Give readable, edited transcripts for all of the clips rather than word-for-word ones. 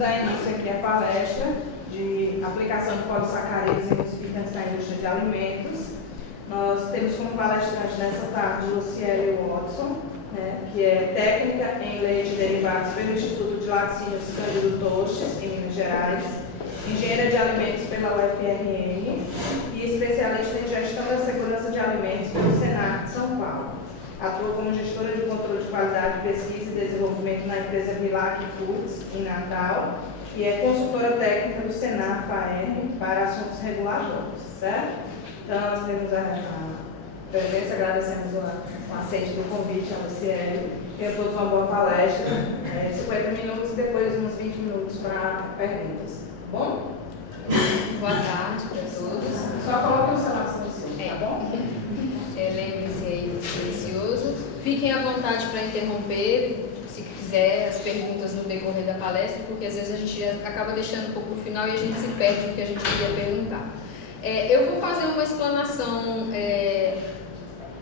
dar início aqui à palestra de aplicação de polissacarídeos e emulsificantes na indústria de alimentos. Nós temos como palestrante nessa tarde Luciele Watson, que é técnica em leite e derivados pelo Instituto de Laticínios Cândido Tostes, em Minas Gerais, engenheira de alimentos pela UFRN e especialista em gestão da segurança de alimentos pelo Senar de São Paulo. Atua como gestora de controle de qualidade, pesquisa e desenvolvimento na empresa Vilac Foods, em Natal, e é consultora técnica do Senar FAERN para assuntos regulatórios, certo? Então, nós temos a presença, agradecemos o aceite do convite a Luciele. Tenham todos uma boa palestra, 50 minutos e depois uns 20 minutos para perguntas. Bom? Boa tarde para todos. Só coloque o seu nome no tá bom? Lembre-se aí do silencioso. Fiquem à vontade para interromper, se quiser, as perguntas no decorrer da palestra, porque às vezes a gente acaba deixando um pouco no final e a gente se perde no que a gente queria perguntar. Eu vou fazer uma explanação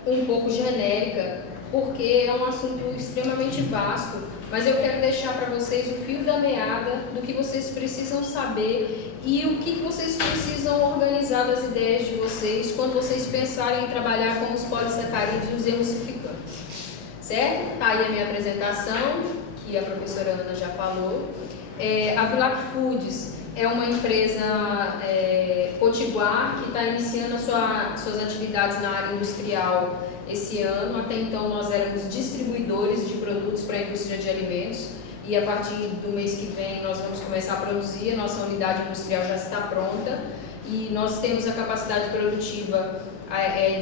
um pouco genérica, porque é um assunto extremamente vasto, mas eu quero deixar para vocês o fio da meada do que vocês precisam saber e o que vocês precisam organizar das ideias de vocês quando vocês pensarem em trabalhar com os polissacarídeos e os emulsificantes. Certo? Está aí a minha apresentação, que a professora Ana já falou. A Vilac Foods é uma empresa potiguar que está iniciando suas atividades na área industrial esse ano. Até então nós éramos distribuidores de produtos para a indústria de alimentos e a partir do mês que vem nós vamos começar a produzir. A nossa unidade industrial já está pronta e nós temos a capacidade produtiva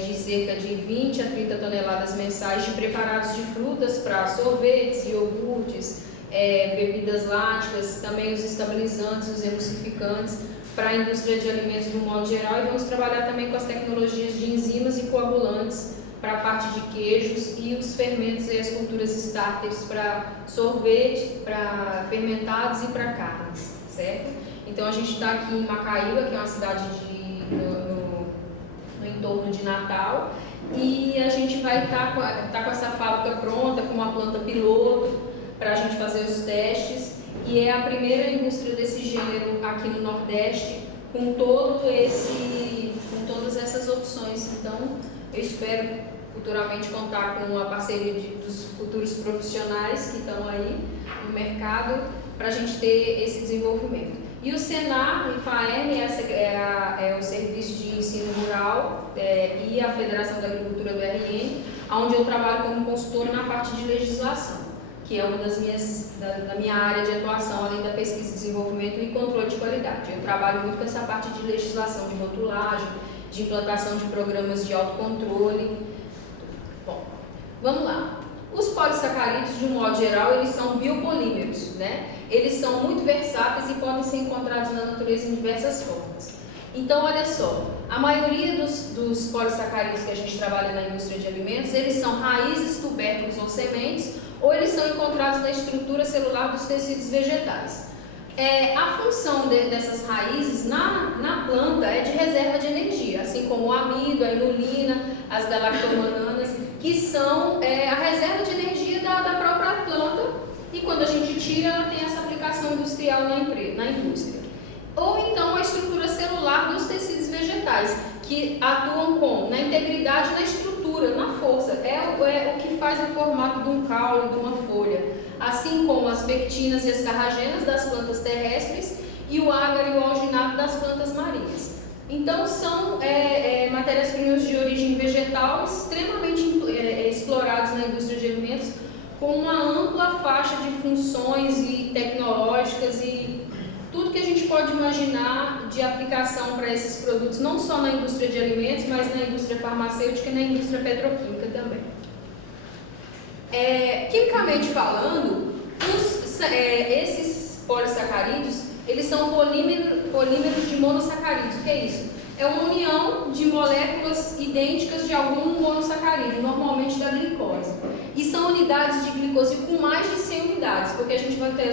de cerca de 20 a 30 toneladas mensais de preparados de frutas para sorvetes, iogurtes, bebidas láticas, também os estabilizantes, os emulsificantes para a indústria de alimentos no modo geral, e vamos trabalhar também com as tecnologias de enzimas e coagulantes para a parte de queijos e os fermentos e as culturas starters para sorvete, para fermentados e para carnes, certo? Então a gente está aqui em Macaíba, que é uma cidade no entorno de Natal, e a gente vai estar com essa fábrica pronta, com uma planta piloto, para a gente fazer os testes, e é a primeira indústria desse gênero aqui no Nordeste, com todas essas opções. Então, eu espero futuramente contar com a parceria dos futuros profissionais que estão aí no mercado, para a gente ter esse desenvolvimento. E o Senar, o FAERN, é o Serviço de Ensino Rural e a Federação da Agricultura do RN, onde eu trabalho como consultora na parte de legislação, que é uma da minha área de atuação, além da pesquisa, desenvolvimento e controle de qualidade. Eu trabalho muito com essa parte de legislação, de rotulagem, de implantação de programas de autocontrole. Bom, vamos lá. Os polissacarídeos, de um modo geral, eles são biopolímeros, né? Eles são muito versáteis e podem ser encontrados na natureza em diversas formas. Então, olha só, a maioria dos polissacarídeos que a gente trabalha na indústria de alimentos, eles são raízes, tubérculos ou sementes, ou eles são encontrados na estrutura celular dos tecidos vegetais. A função dessas raízes na planta é de reserva de energia, assim como o amido, a inulina, as galactomananas, que são a reserva de energia da própria planta, e quando a gente tira, ela tem essa aplicação industrial na indústria. Ou então a estrutura celular dos tecidos vegetais, que atuam na integridade, na estrutura, na força. É o que faz o formato de um caule, de uma folha. Assim como as pectinas e as carragenas das plantas terrestres e o agar e o alginato das plantas marinhas. Então são matérias-primas de origem vegetal extremamente exploradas na indústria de alimentos, com uma ampla faixa de funções e tecnológicas e tudo que a gente pode imaginar de aplicação para esses produtos, não só na indústria de alimentos, mas na indústria farmacêutica e na indústria petroquímica também. Quimicamente falando, esses polissacarídeos, eles são polímeros de monossacarídeos. O que é isso? É uma união de moléculas idênticas de algum monossacarídeo, normalmente da glicose. E são unidades de glicose com mais de 100 unidades, porque a gente vai ter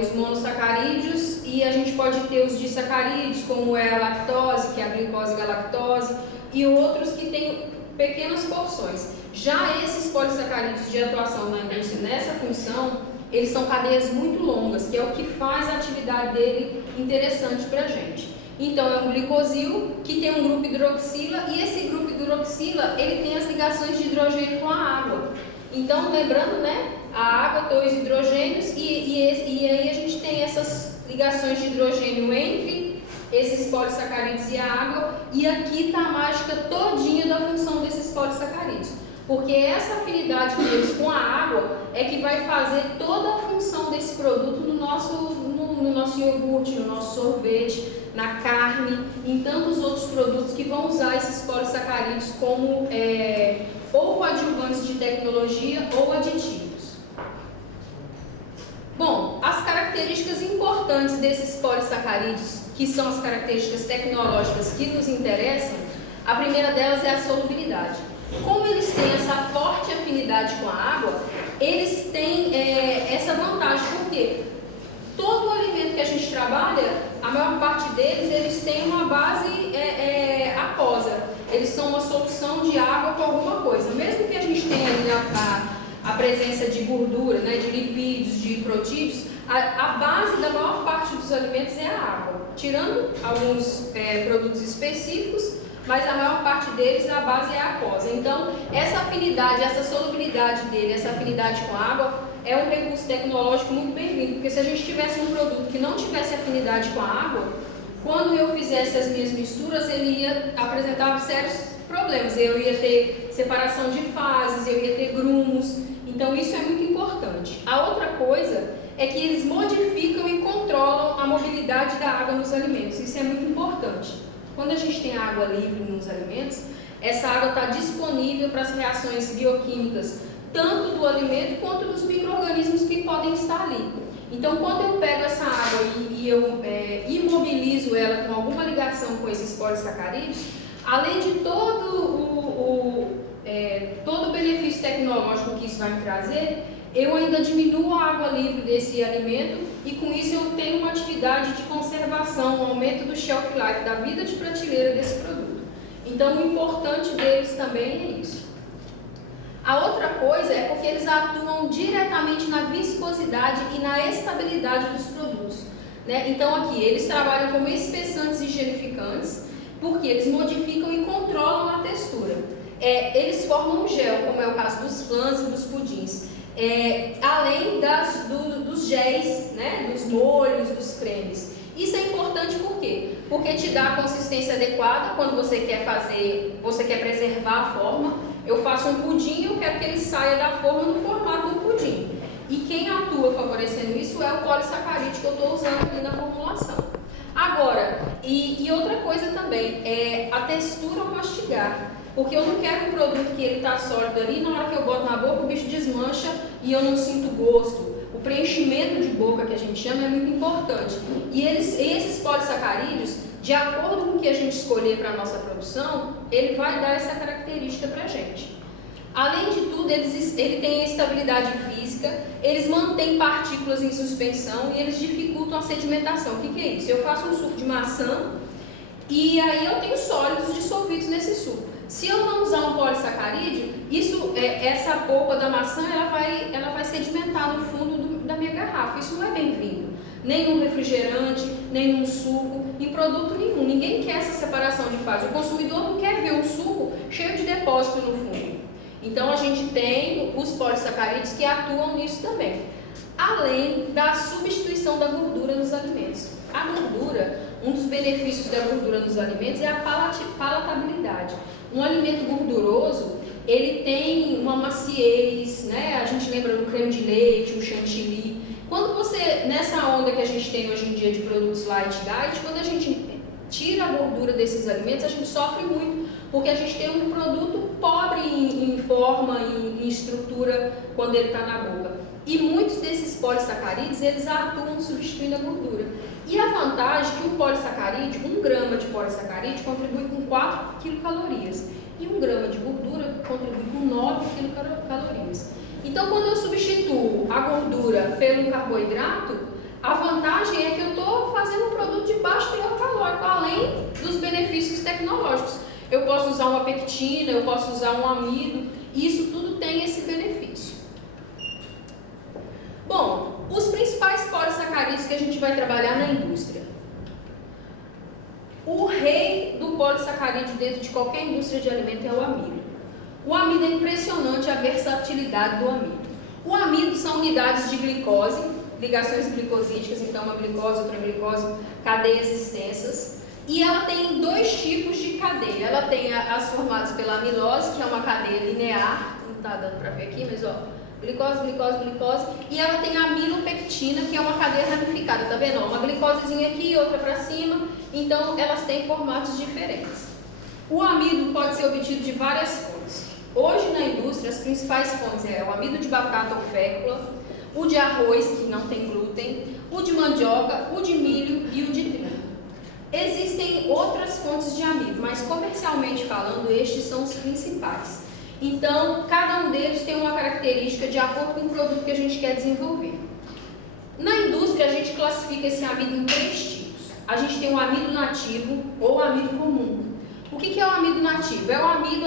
os monossacarídeos e a gente pode ter os disacarídeos, como é a lactose, que é a glicose galactose, e outros que têm pequenas porções. Já esses polissacarídeos de atuação na indústria nessa função, eles são cadeias muito longas, que é o que faz a atividade dele interessante para a gente. Então é um glicosil que tem um grupo hidroxila, e esse grupo hidroxila ele tem as ligações de hidrogênio com a água. Então, lembrando, né, a água, 2 hidrogênios, e aí a gente tem essas ligações de hidrogênio entre esses polissacarídeos e a água, e aqui está a mágica todinha da função desses polissacarídeos. Porque essa afinidade deles com a água é que vai fazer toda a função desse produto no nosso iogurte, no nosso sorvete, na carne, em tantos outros produtos que vão usar esses polissacarídeos como ou coadjuvantes de tecnologia ou aditivos. Bom, as características importantes desses polissacarídeos, que são as características tecnológicas que nos interessam, a primeira delas é a solubilidade. Como eles têm essa forte afinidade com a água, eles têm essa vantagem, porque todo o alimento que a gente trabalha, a maior parte deles, eles têm uma base aquosa. Eles são uma solução de água com alguma coisa. Mesmo que a gente tenha ali a presença de gordura, né, de lipídios, de protídeos, a base da maior parte dos alimentos é a água. Tirando alguns produtos específicos, mas a maior parte deles, a base é aquosa. Então, essa afinidade, essa solubilidade dele, essa afinidade com a água, é um recurso tecnológico muito bem-vindo, porque se a gente tivesse um produto que não tivesse afinidade com a água, quando eu fizesse as minhas misturas, ele ia apresentar sérios problemas. Eu ia ter separação de fases, eu ia ter grumos, então isso é muito importante. A outra coisa é que eles modificam e controlam a mobilidade da água nos alimentos, isso é muito importante. Quando a gente tem água livre nos alimentos, essa água está disponível para as reações bioquímicas, tanto do alimento quanto dos micro-organismos que podem estar ali. Então, quando eu pego essa água e eu imobilizo ela com alguma ligação com esses polissacarídeos, além de todo o benefício tecnológico que isso vai me trazer, eu ainda diminuo a água livre desse alimento e com isso eu tenho uma atividade de conservação, um aumento do shelf life, da vida de prateleira desse produto. Então, o importante deles também é isso. A outra coisa é porque eles atuam diretamente na viscosidade e na estabilidade dos produtos, né? Então, aqui, eles trabalham como espessantes e gelificantes, porque eles modificam e controlam a textura. Eles formam um gel, como é o caso dos flans e dos pudins. Além dos géis, né, dos molhos, dos cremes. Isso é importante por quê? Porque te dá a consistência adequada quando você quer preservar a forma. Eu faço um pudim, eu quero que ele saia da forma no formato do pudim. E quem atua favorecendo isso é o polissacarídeo que eu estou usando ali na formulação. Agora, e outra coisa também, é a textura ao mastigar. Porque eu não quero um produto que ele está sólido ali, na hora que eu boto na boca o bicho desmancha e eu não sinto gosto. O preenchimento de boca, que a gente chama, é muito importante. E esses polissacarídeos, de acordo com o que a gente escolher para a nossa produção, ele vai dar essa característica para a gente. Além de tudo, ele tem estabilidade física, eles mantêm partículas em suspensão e eles dificultam a sedimentação. O que é isso? Eu faço um suco de maçã e aí eu tenho sólidos dissolvidos nesse suco. Se eu não usar um polissacarídeo, essa polpa da maçã ela vai sedimentar no fundo da minha garrafa. Isso não é bem-vindo. Nem num refrigerante, nem num suco, em produto nenhum. Ninguém quer essa separação de fase. O consumidor não quer ver um suco cheio de depósito no fundo. Então a gente tem os polissacarídeos que atuam nisso também. Além da substituição da gordura nos alimentos. A gordura, um dos benefícios da gordura nos alimentos é a palatabilidade. Um alimento gorduroso, ele tem uma maciez, né? A gente lembra do creme de leite, o chantilly. Quando você, nessa onda que a gente tem hoje em dia de produtos light diet, quando a gente tira a gordura desses alimentos, a gente sofre muito, porque a gente tem um produto pobre em forma, em estrutura, quando ele está na boca. E muitos desses polissacarídeos, eles atuam substituindo a gordura. E a vantagem é que o polissacarídeo, 1 grama de polissacarídeo contribui com 4 quilocalorias e 1 grama de gordura contribui com 9 quilocalorias. Então, quando eu substituo a gordura pelo carboidrato, a vantagem é que eu estou fazendo um produto de baixo teor calórico, além dos benefícios tecnológicos. Eu posso usar uma pectina, eu posso usar um amido, e isso tudo tem esse benefício. Bom, os principais polissacarídeos que a gente vai trabalhar na indústria. O rei do polissacarídeo dentro de qualquer indústria de alimento é o amido. O amido é impressionante a versatilidade do amido. O amido são unidades de glicose, ligações glicosídicas, então uma glicose, outra glicose, cadeias extensas. E ela tem dois tipos de cadeia. Ela tem as formadas pela amilose, que é uma cadeia linear, não está dando para ver aqui, mas ó, glicose, glicose, glicose. E ela tem a amilopectina, que é uma cadeia ramificada, tá vendo? Uma glicosezinha aqui, outra para cima. Então elas têm formatos diferentes. O amido pode ser obtido de várias fontes. Hoje na indústria as principais fontes é o amido de batata ou fécula, o de arroz, que não tem glúten, o de mandioca, o de milho e o de trigo. Existem outras fontes de amido, mas comercialmente falando, estes são os principais. Então, cada um deles tem uma característica de acordo com o produto que a gente quer desenvolver. Na indústria, a gente classifica esse amido em 3 tipos. A gente tem o amido nativo ou o amido comum. O que é o amido nativo? É o amido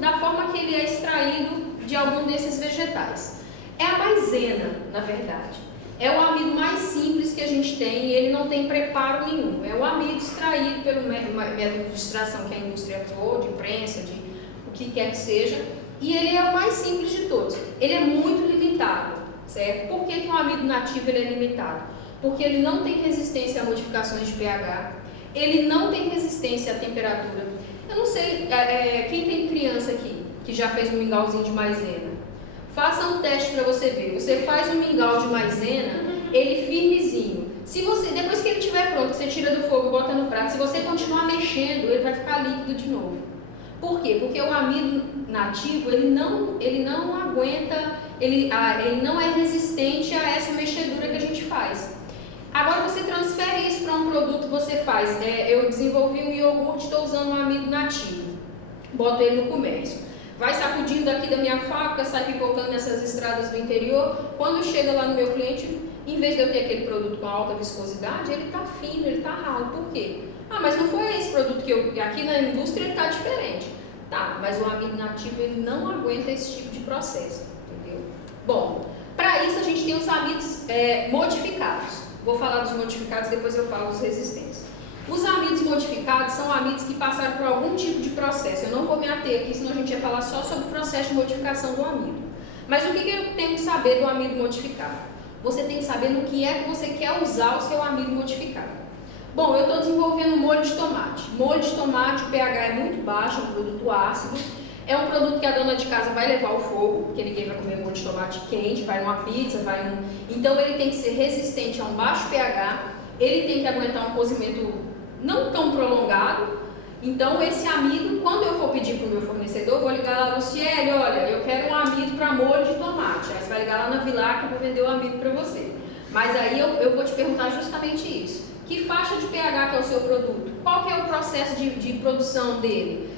da forma que ele é extraído de algum desses vegetais. É a maisena, na verdade. É o amido mais simples que a gente tem e ele não tem preparo nenhum. É o amido extraído pelo método de extração que a indústria for, de prensa, de o que quer que seja. E ele é o mais simples de todos. Ele é muito limitado, certo? Por que o amido nativo ele é limitado? Porque ele não tem resistência a modificações de pH, ele não tem resistência à temperatura. Eu não sei, quem tem criança aqui que já fez um mingauzinho de maisena? Faça um teste para você ver. Você faz um mingau de maisena, ele firmezinho. Se você, depois que ele estiver pronto, você tira do fogo e bota no prato, se você continuar mexendo, ele vai ficar líquido de novo. Por quê? Porque o amido nativo, ele não aguenta, ele não é resistente a essa mexedura que a gente faz. Agora você transfere isso para um produto que você faz. Eu desenvolvi um iogurte, estou usando um amido nativo. Boto ele no comércio. Vai sacudindo aqui da minha fábrica, sai pipocando nessas estradas do interior. Quando chega lá no meu cliente, em vez de eu ter aquele produto com alta viscosidade, ele está fino, ele está ralo. Por quê? Ah, mas não foi esse produto que aqui na indústria ele está diferente. Tá, mas o amido nativo ele não aguenta esse tipo de processo, entendeu? Bom, para isso a gente tem os amidos modificados. Vou falar dos modificados, depois eu falo dos resistentes. Os amidos modificados são amidos que passaram por algum tipo de processo. Eu não vou me ater aqui, senão a gente ia falar só sobre o processo de modificação do amido. Mas o que eu tenho que saber do amido modificado? Você tem que saber no que é que você quer usar o seu amido modificado. Bom, eu estou desenvolvendo molho de tomate. Molho de tomate, o pH é muito baixo, é um produto ácido. É um produto que a dona de casa vai levar ao fogo, porque ninguém vai comer molho de tomate quente, vai numa pizza, Então ele tem que ser resistente a um baixo pH, ele tem que aguentar um cozimento não tão prolongado. Então esse amido, quando eu for pedir para o meu fornecedor, eu vou ligar lá, Luciele, olha, eu quero um amido para molho de tomate. Aí você vai ligar lá na Vilar que eu vou vender o amido para você. Mas aí eu vou te perguntar justamente isso. Que faixa de pH que é o seu produto? Qual que é o processo de produção dele?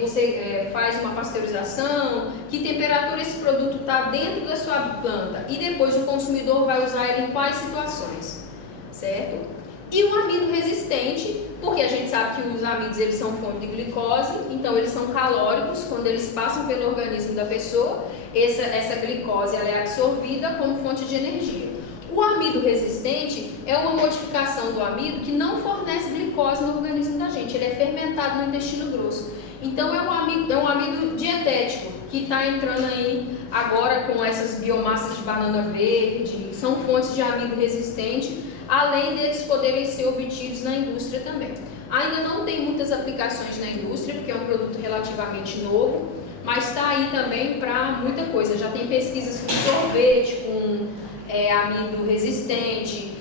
Você faz uma pasteurização? Que temperatura esse produto está dentro da sua planta? E depois o consumidor vai usar ele em quais situações? Certo? E o amido resistente, porque a gente sabe que os amidos eles são fonte de glicose, então eles são calóricos. Quando eles passam pelo organismo da pessoa, essa glicose ela é absorvida como fonte de energia. O amido resistente é uma modificação do amido que não fornece glicose no organismo da gente, ele é fermentado no intestino grosso. Então é um amido dietético que está entrando aí agora com essas biomassas de banana verde, são fontes de amido resistente, além deles poderem ser obtidos na indústria também. Ainda não tem muitas aplicações na indústria, porque é um produto relativamente novo, mas está aí também para muita coisa. Já tem pesquisas com sorvete, com amido resistente.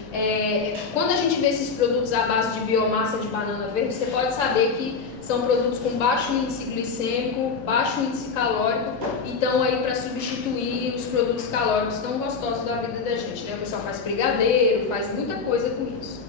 Quando a gente vê esses produtos à base de biomassa de banana verde, você pode saber que são produtos com baixo índice glicêmico, baixo índice calórico, então aí para substituir os produtos calóricos tão gostosos da vida da gente, né? O pessoal faz brigadeiro, faz muita coisa com isso.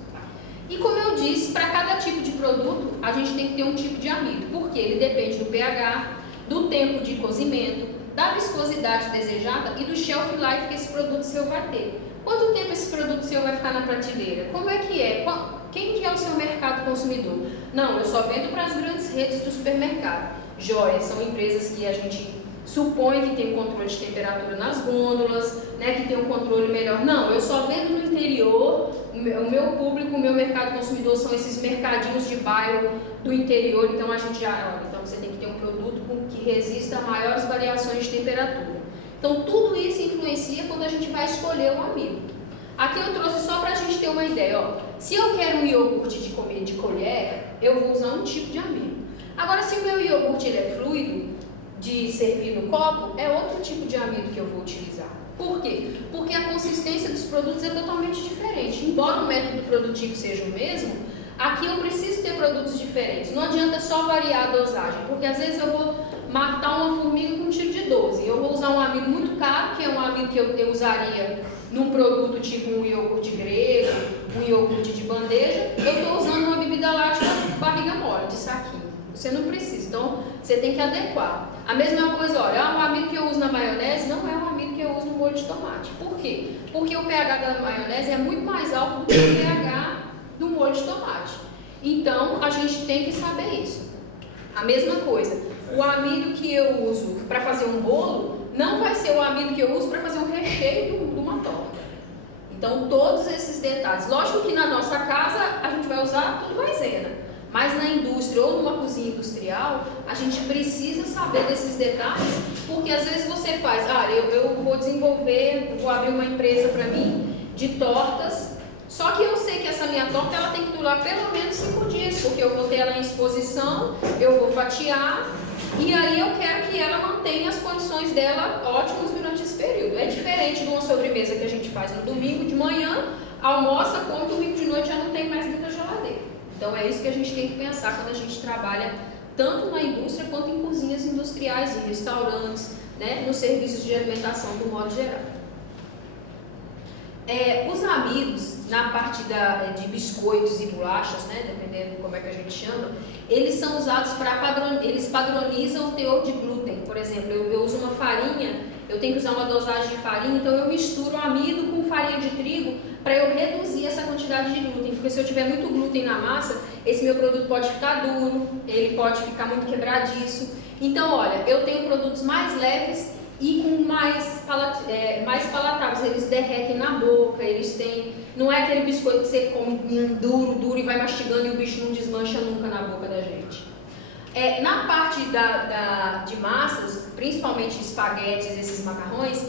E como eu disse, para cada tipo de produto, a gente tem que ter um tipo de amido, porque ele depende do pH, do tempo de cozimento, da viscosidade desejada e do shelf life que esse produto seu vai ter. Quanto tempo esse produto seu vai ficar na prateleira? Como é que é? Quem que é o seu mercado consumidor? Não, eu só vendo para as grandes redes do supermercado. Joia, são empresas que a gente supõe que tem controle de temperatura nas gôndolas, né, que tem um controle melhor. Não, eu só vendo no interior, o meu público, o meu mercado consumidor são esses mercadinhos de bairro do interior, então a gente já, então você tem que ter um produto que resista a maiores variações de temperatura. Então tudo isso influencia quando a gente vai escolher o amido. Aqui eu trouxe só para a gente ter uma ideia, ó. Se eu quero um iogurte de comer de colher, eu vou usar um tipo de amido. Agora, se o meu iogurte ele é fluido, de servir no copo, é outro tipo de amido que eu vou utilizar. Por quê? Porque a consistência dos produtos é totalmente diferente. Embora o método produtivo seja o mesmo, aqui eu preciso ter produtos diferentes. Não adianta só variar a dosagem, porque às vezes eu vou matar uma formiga com um tiro de 12. Eu vou usar um amido muito caro, que é um amido que eu usaria num produto tipo um iogurte grego, um iogurte de bandeja. Eu estou usando uma bebida láctea barriga mole, de saquinho. Você não precisa, então você tem que adequar. A mesma coisa, olha, um amido que eu uso na maionese não é um amido que eu uso no molho de tomate. Por quê? Porque o pH da maionese é muito mais alto do que o pH do molho de tomate. Então, a gente tem que saber isso. A mesma coisa, o amido que eu uso para fazer um bolo não vai ser o amido que eu uso para fazer um recheio de uma torta. Então, todos esses detalhes. Lógico que na nossa casa a gente vai usar tudo maisena. Mas na indústria ou numa cozinha industrial, a gente precisa saber desses detalhes, porque às vezes você faz, eu vou desenvolver, vou abrir uma empresa para mim de tortas, só que eu sei que essa minha torta ela tem que durar pelo menos 5 dias, porque eu vou ter ela em exposição, eu vou fatiar, e aí eu quero que ela mantenha as condições dela ótimas durante esse período. É diferente de uma sobremesa que a gente faz no domingo de manhã, almoça, come, domingo de noite já não tem mais dentro da geladeira. Então é isso que a gente tem que pensar quando a gente trabalha tanto na indústria quanto em cozinhas industriais, em restaurantes, né, nos serviços de alimentação do modo geral. Os amidos, na parte de biscoitos e bolachas, né, dependendo de como é que a gente chama, eles são usados para eles padronizam o teor de glúten. Por exemplo, eu uso uma farinha, eu tenho que usar uma dosagem de farinha, então eu misturo amido com farinha de trigo para eu reduzir essa quantidade de glúten, porque se eu tiver muito glúten na massa, esse meu produto pode ficar duro, ele pode ficar muito quebradiço. Então, olha, eu tenho produtos mais leves e com mais palatáveis, eles derretem na boca, eles têm, não é aquele biscoito que você come duro e vai mastigando e o bicho não desmancha nunca na boca da gente. Na parte de massas, principalmente espaguetes, esses macarrões,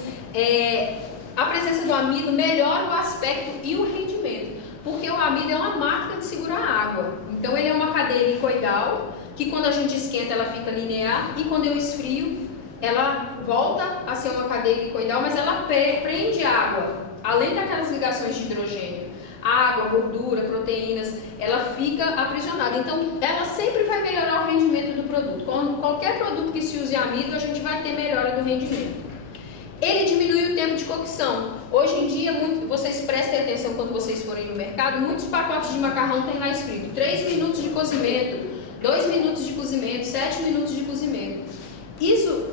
a presença do amido melhora o aspecto e o rendimento, porque o amido é uma máquina de segurar água. Então ele é uma cadeia helicoidal, que quando a gente esquenta ela fica linear, e quando eu esfrio, ela volta a ser uma cadeia helicoidal, mas ela prende água, além daquelas ligações de hidrogênio. Água, gordura, proteínas, ela fica aprisionada. Então, ela sempre vai melhorar o rendimento do produto. Qualquer produto que se use amido, a gente vai ter melhora do rendimento. Ele diminui o tempo de cocção. Hoje em dia, vocês prestem atenção quando vocês forem no mercado, muitos pacotes de macarrão tem lá escrito 3 minutos de cozimento, 2 minutos de cozimento, 7 minutos de cozimento. Isso,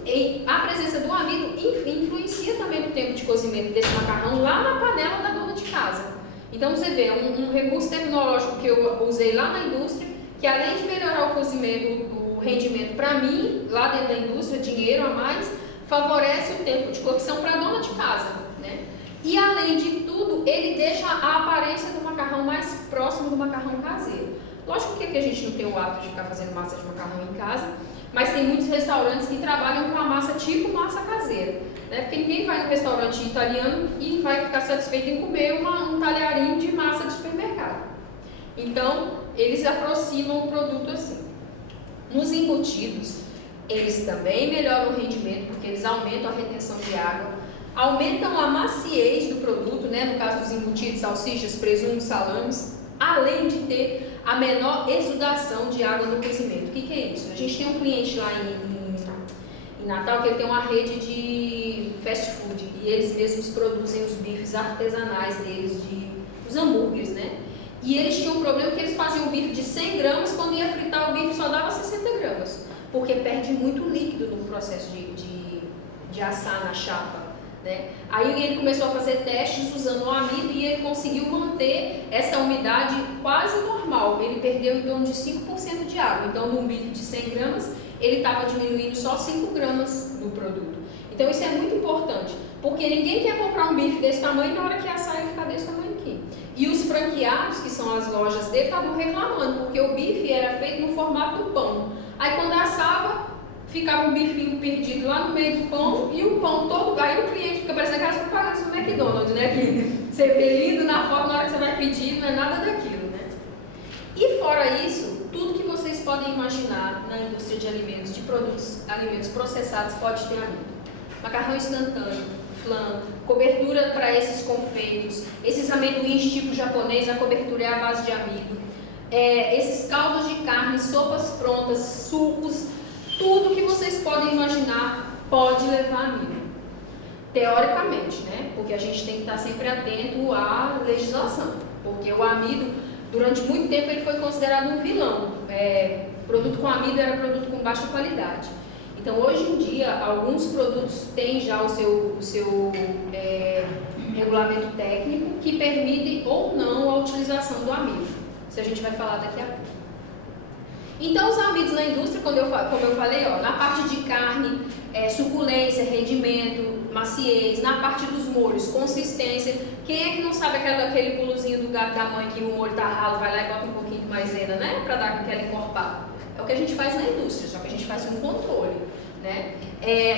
a presença do amido, influencia também no tempo de cozimento desse macarrão lá na panela da dona de casa. Então você vê, um recurso tecnológico que eu usei lá na indústria, que além de melhorar o cozimento, o rendimento para mim, lá dentro da indústria, dinheiro a mais, favorece o tempo de cocção para a dona de casa, né? E além de tudo, ele deixa a aparência do macarrão mais próximo do macarrão caseiro. Lógico que aqui a gente não tem o hábito de ficar fazendo massa de macarrão em casa, mas tem muitos restaurantes que trabalham com a massa tipo massa caseira, né? Porque ninguém vai no restaurante italiano e vai ficar satisfeito em comer um talharinho de massa de supermercado. Então, eles aproximam o produto assim. Nos embutidos, eles também melhoram o rendimento, porque eles aumentam a retenção de água, aumentam a maciez do produto, né? No caso dos embutidos, salsichas, presuntos, salames, além de ter a menor exudação de água no cozimento. O que é isso? A gente tem um cliente lá em Natal que ele tem uma rede de fast food e eles mesmos produzem os bifes artesanais deles, os hambúrgueres, né? E eles tinham um problema que eles faziam um bife de 100 gramas, quando ia fritar o bife só dava 60 gramas, porque perde muito líquido no processo de assar na chapa. Né? Aí ele começou a fazer testes usando o amido e ele conseguiu manter essa umidade quase normal. Ele perdeu em torno de 5% de água. Então, num bife de 100 gramas, ele estava diminuindo só 5 gramas do produto. Então, isso é muito importante, Porque ninguém quer comprar um bife desse tamanho e na hora que assar ele ficar desse tamanho aqui. E os franqueados, que são as lojas dele, estavam reclamando, porque o bife era feito no formato do pão. Aí quando assava, ficava um bifinho perdido lá no meio do pão e o pão todo, aí o cliente fica parecendo aquelas propagandas do McDonald's, né? Que você vê lindo na foto, na hora que você vai pedir, não é nada daquilo, né? E fora isso, tudo que vocês podem imaginar na indústria de alimentos, de produtos, alimentos processados, pode ter amido. Macarrão instantâneo, flan, cobertura para esses confeitos, esses amendoins tipo japonês, a cobertura é à base de amido, esses caldos de carne, sopas prontas, sucos, tudo que vocês podem imaginar pode levar amido. Teoricamente, né? Porque a gente tem que estar sempre atento à legislação, porque o amido, durante muito tempo, ele foi considerado um vilão. Produto com amido era produto com baixa qualidade. Então, hoje em dia, alguns produtos têm já o seu regulamento técnico que permite ou não a utilização do amido. Isso a gente vai falar daqui a pouco. Então, os amidos na indústria, como eu falei, ó, na parte de carne, suculência, rendimento, maciez, na parte dos molhos, consistência. Quem é que não sabe aquele pulozinho do gato da mãe que o molho tá ralo, vai lá e bota um pouquinho de maisena, né? Para dar aquela encorpada. É o que a gente faz na indústria, só que a gente faz com controle, né?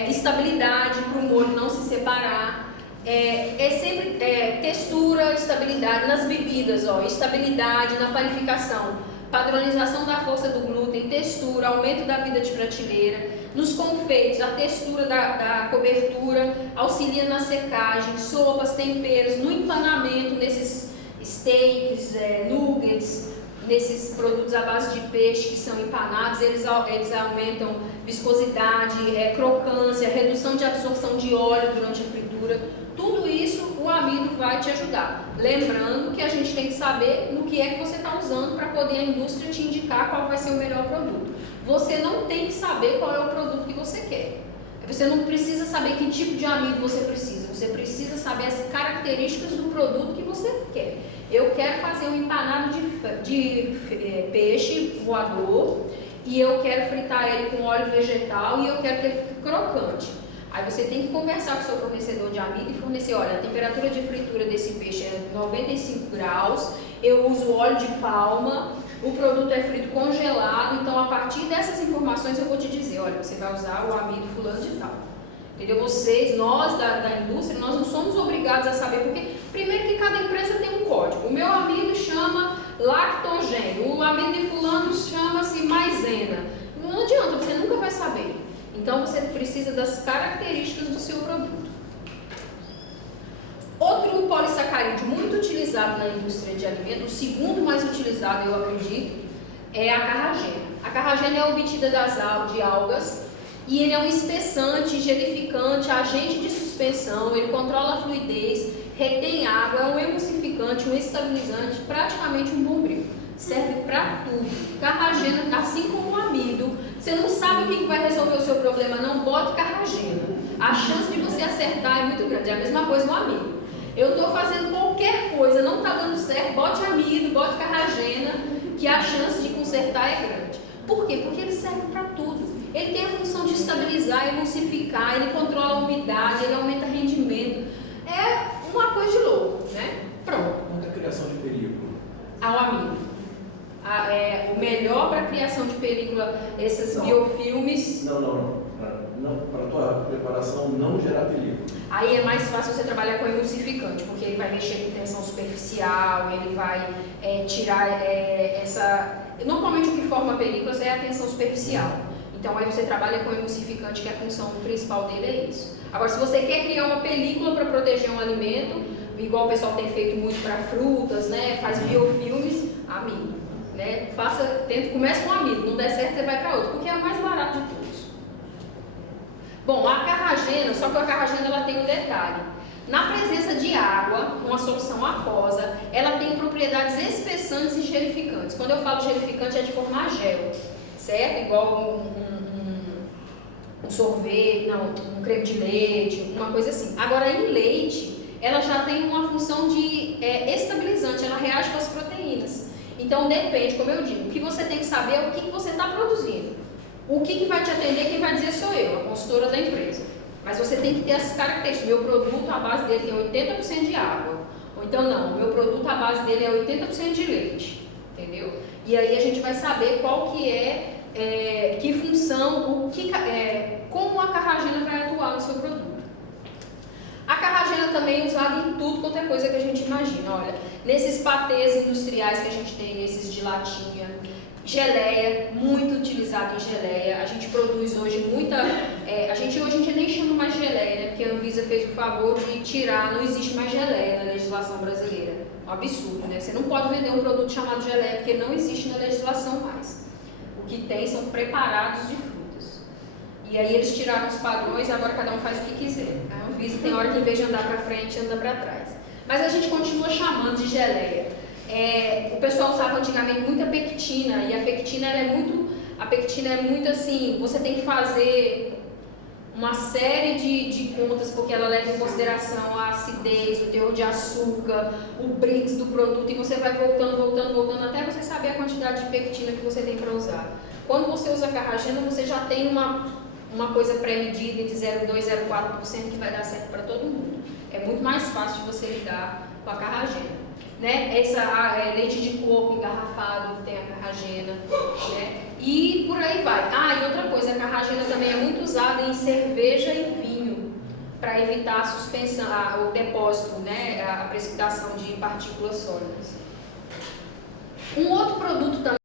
Estabilidade para o molho não se separar. Sempre textura, estabilidade nas bebidas, ó, estabilidade na panificação. Padronização da força do glúten, textura, aumento da vida de prateleira. Nos confeitos, a textura da cobertura auxilia na secagem, sopas, temperos, no empanamento, nesses steaks, nuggets, nesses produtos à base de peixe que são empanados, eles aumentam viscosidade, crocância, redução de absorção de óleo durante a fritura. Tudo isso o amido vai te ajudar. Lembrando que a gente tem que saber no que é que você está usando para poder a indústria te indicar qual vai ser o melhor produto. Você não tem que saber qual é o produto que você quer. Você não precisa saber que tipo de amido você precisa. Você precisa saber as características do produto que você quer. Eu quero fazer um empanado de peixe voador e eu quero fritar ele com óleo vegetal e eu quero que ele fique crocante. Aí você tem que conversar com o seu fornecedor de amido e fornecer, olha, a temperatura de fritura desse peixe é 95 graus, eu uso óleo de palma, o produto é frito congelado, então a partir dessas informações eu vou te dizer, olha, você vai usar o amido fulano de tal. Entendeu? Nós da indústria, nós não somos obrigados a saber, porque primeiro que cada empresa tem um código. O meu amido chama lactogênio, o amido de fulano chama-se maisena. Não adianta, você nunca vai saber. Então você precisa das características do seu produto. Outro polissacarídeo muito utilizado na indústria de alimentos, o segundo mais utilizado, eu acredito, é a carragena. A carragena é obtida de algas e ele é um espessante, gelificante, agente de suspensão, ele controla a fluidez, retém água, é um emulsificante, um estabilizante, praticamente um bombril. Serve para tudo. Carragena, assim como o amido, você não sabe o que vai resolver o seu problema, não bote carragena. A chance de você acertar é muito grande. É a mesma coisa no amido. Eu estou fazendo qualquer coisa, não está dando certo, bote amido, bote carragena, que a chance de consertar é grande. Por quê? Porque ele serve para tudo. Ele tem a função de estabilizar, emulsificar, ele controla a umidade, ele aumenta rendimento. É uma coisa de louco, né? Pronto. Quanto à criação de película? Ao amido. O melhor para a criação de película, esses biofilmes. Não. Para a tua preparação não gerar película. Aí é mais fácil você trabalhar com emulsificante, porque ele vai mexer com tensão superficial, ele vai tirar essa... Normalmente o que forma películas é a tensão superficial. Então aí você trabalha com emulsificante, que a função principal dele é isso. Agora, se você quer criar uma película para proteger um alimento, igual o pessoal tem feito muito para frutas, né? Faz biofilmes, amido. Né? Comece com amido, não der certo você vai para outro, porque é o mais barato de todos. Bom, a carragena, só que a carragena ela tem um detalhe. Na presença de água, uma solução aquosa, ela tem propriedades espessantes e gelificantes. Quando eu falo gelificante é de formar gel, certo? Igual um sorvete, um creme de leite, uma coisa assim. Agora, em leite, ela já tem uma função de estabilizante, ela reage com as proteínas. Então depende, como eu digo, o que você tem que saber é o que você está produzindo. O que vai te atender, quem vai dizer sou eu, a consultora da empresa. Mas você tem que ter essas características. Meu produto, a base dele tem 80% de água. Ou então não, meu produto, a base dele é 80% de leite. Entendeu? E aí a gente vai saber qual que que função, como a carragena vai atuar no seu produto. A carragena também é usada em tudo quanto é coisa que a gente imagina. Olha, nesses patês industriais que a gente tem, esses de latinha, geleia, muito utilizado em geleia. A gente produz hoje muita... a gente hoje em dia nem chama mais geleia, né? Porque a Anvisa fez o favor de tirar, não existe mais geleia na legislação brasileira. É um absurdo, né? Você não pode vender um produto chamado geleia, porque não existe na legislação mais. O que tem são preparados de frutas. E aí eles tiraram os padrões, agora cada um faz o que quiser. A Anvisa tem hora que em vez de andar para frente, anda para trás. Mas a gente continua chamando de geleia. O pessoal usava antigamente muita pectina, e a pectina é muito assim, você tem que fazer uma série de contas, porque ela leva em consideração a acidez, o teor de açúcar, o Brix do produto, e você vai voltando, até você saber a quantidade de pectina que você tem para usar. Quando você usa a carragena, você já tem uma coisa pré-medida de 0,2%, 0,4% que vai dar certo para todo mundo. É muito mais fácil de você lidar com a carragena. Né? Leite de coco engarrafado, que tem a carragena, né? E por aí vai. E outra coisa, a carragena também é muito usada em cerveja e vinho, para evitar a suspensão, o depósito, né? A precipitação de partículas sólidas. Um outro produto também